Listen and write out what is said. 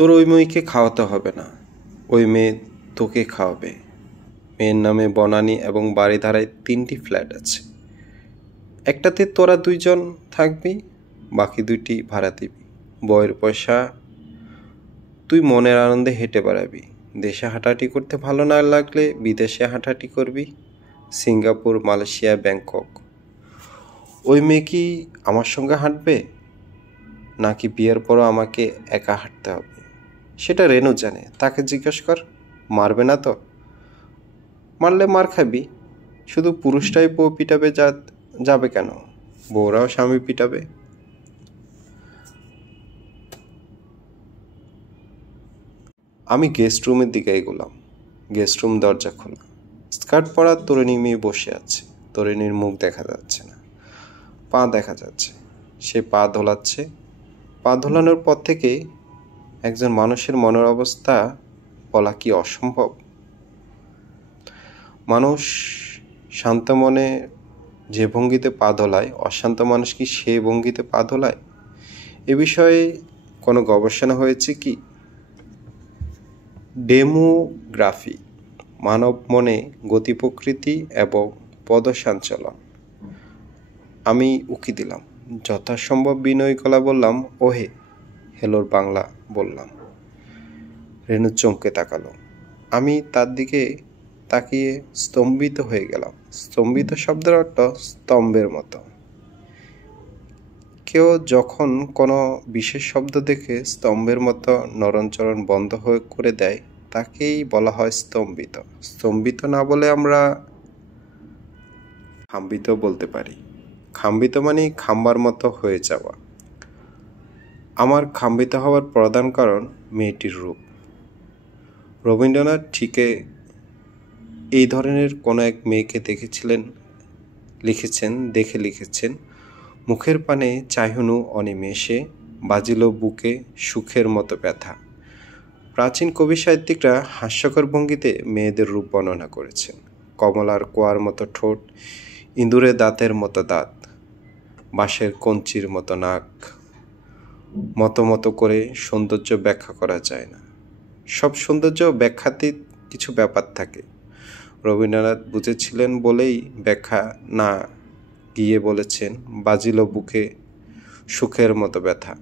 তোর ওই মেয়েকে খাওয়াতে হবে না, ওই মেয়ে তোকে খাওয়াবে। মেয়ের নামে বনানী এবং বারিধারায় 3টি ফ্ল্যাট আছে। একটাতে তোরা 2জন থাকবি, বাকি 2টি ভাড়া দিবি। বইয়ের পয়সা তুই মনের আনন্দে হেঁটে বেড়াবি। দেশে হাঁটাহাঁটি করতে ভালো না লাগলে বিদেশে হাঁটাহাঁটি করবি, সিঙ্গাপুর, মালয়েশিয়া, ব্যাংকক। ওই মেয়ে কি আমার সঙ্গে হাঁটবে, নাকি বিয়ের পরও আমাকে একা হাঁটতে হবে? সেটা রেনু জানে, তাকে জিজ্ঞেস কর। মারবে না তো? মারলে মার খাবি। শুধু পুরুষটাই বউ পিটাবে যাবে কেন? বউরাও স্বামী পিটাবে। আমি গেস্ট রুমের দিকে এগোলাম। গেস্ট রুম দরজা খোলা। স্কার্ট পরা তরুণী মেয়ে বসে আছে। তরুণীর মুখ দেখা যাচ্ছে না, পা দেখা যাচ্ছে। সে পা ধোলাচ্ছে। পা ধোলানোর পর থেকে একজন মানুষের মনের অবস্থা বলা কি অসম্ভব? মানুষ শান্ত মনে যে ভঙ্গিতে পা ধোলায়, অশান্ত মানুষ কি সেই ভঙ্গিতে পা ধোলায়? এ বিষয়ে কোনো গবেষণা হয়েছে কি? ডেমোগ্রাফি, মানব মনে গতি প্রকৃতি এবং পদসঞ্চালন। আমি উকি দিলাম, যথাসম্ভব বিনয়ী গলা বললাম, ওহে। হেলোর বাংলা বললাম। রেনু চমকে তাকালো। আমি তার দিকে তাকিয়ে স্তম্ভিত হয়ে গেলাম। স্তম্ভিত শব্দের অর্থ স্তম্ভের মতো। কেউ যখন কোনো বিশেষ শব্দ দেখে স্তম্ভের মতো নরণচরণ বন্ধ করে দেয়, তাকেই বলা হয় স্তম্ভিত। স্তম্ভিত না বলে আমরা খাম্বিত বলতে পারি। খাম্বিত মানে খাম্বার মতো হয়ে যাওয়া। আমার খাম্বিত হওয়ার প্রধান কারণ মেয়েটির রূপ। রবীন্দ্রনাথ ঠিকই এই ধরনের কোনো এক মেয়েকে লিখেছেন, মুখের পানে চাহিনু অনিমেষে, বাজিল বুকে সুখের মতো ব্যথা। প্রাচীন কবি সাহিত্যিকরা হাস্যকর ভঙ্গিতে মেয়েদের রূপ বর্ণনা করেছেন। কমলার কোয়ার মতো ঠোঁট, ইঁদুরের দাঁতের মতো দাঁত, বাঁশের কঞ্চির মতো নাক। মতো করে সৌন্দর্য ব্যাখ্যা করা যায় না। সব সৌন্দর্য ব্যাখ্যাতে কিছু ব্যাপার থাকে। রবীন্দ্রনাথ বুঝেছিলেন বলেই ব্যাখ্যা না গিয়ে বলেছেন, বাজিল বুকে সুখের মতো ব্যথা।